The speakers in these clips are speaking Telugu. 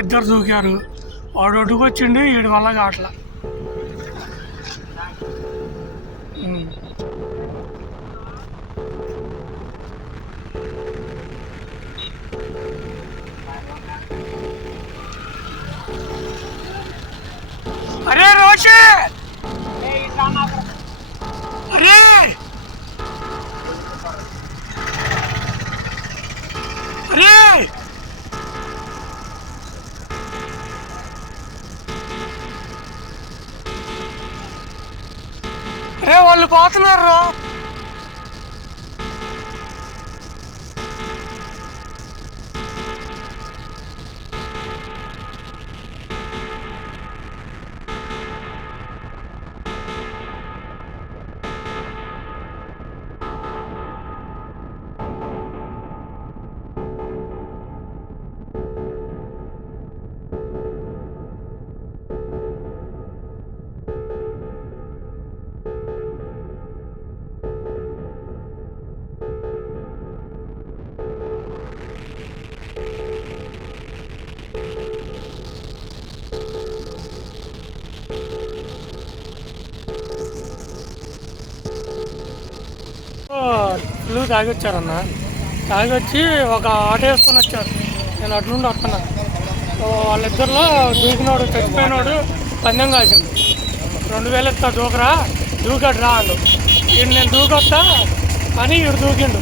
ఇద్దరు దూకారు. వాడు ఒడ్డుకొచ్చిండు, వీడి వల్ల కావట్లా. అరే రోషే, అరే అరే అరే వాళ్ళు పోతున్నారు. ఫుల్ తాగొచ్చారన్న. తాగొచ్చి ఒక ఆటో వేసుకొని వచ్చారు. నేను అటు నుండి వస్తున్నా. వాళ్ళిద్దరిలో దూకినోడు చచ్చిపోయినోడు పందెం కాసిండు. 2000 ఇస్తా దూకరా, దూకాడు రా అన్నాడు. వీడు నేను దూకొస్తా అని వీడు దూకిండు.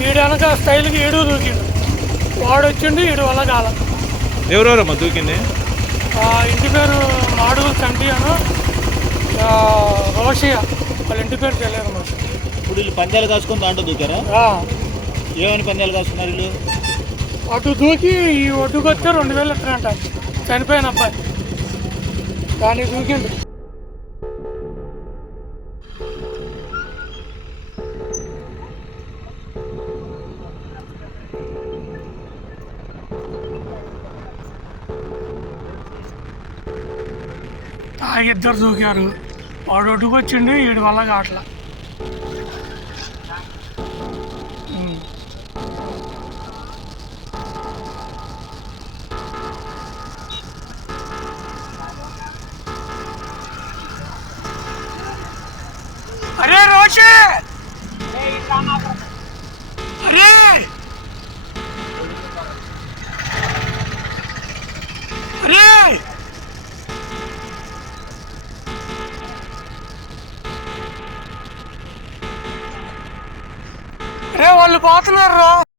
వీడు వెనక స్టైల్కి వీడు దూకిండు. వాడు వచ్చిండు, వీడు వల్ల కాల. ఎవరెవరమ్మా దూకింది? ఇంటి పేరు మాడుగులు చంటి అను, రోషియా. వాళ్ళ ఇంటి పేరు తెలియదు మాకు. ఇప్పుడు వీళ్ళు పందాలు కాసుకొని దాంట్లో దూకారా? ఏమని పందాలు కాసుకున్నారు వీళ్ళు? అటు దూకి ఈ ఒడ్డుకొస్తే 2000 ఇస్తారంట. చనిపోయిన అబ్బాయి దాన్ని దూకిండు. ఇద్దరు దూకారు. వాడు ఒడ్డుకొచ్చిండు, వీడి వల్ల కావట్లా. అరే రోషే, అరే అరే అరే వాళ్ళు పోతున్నారు.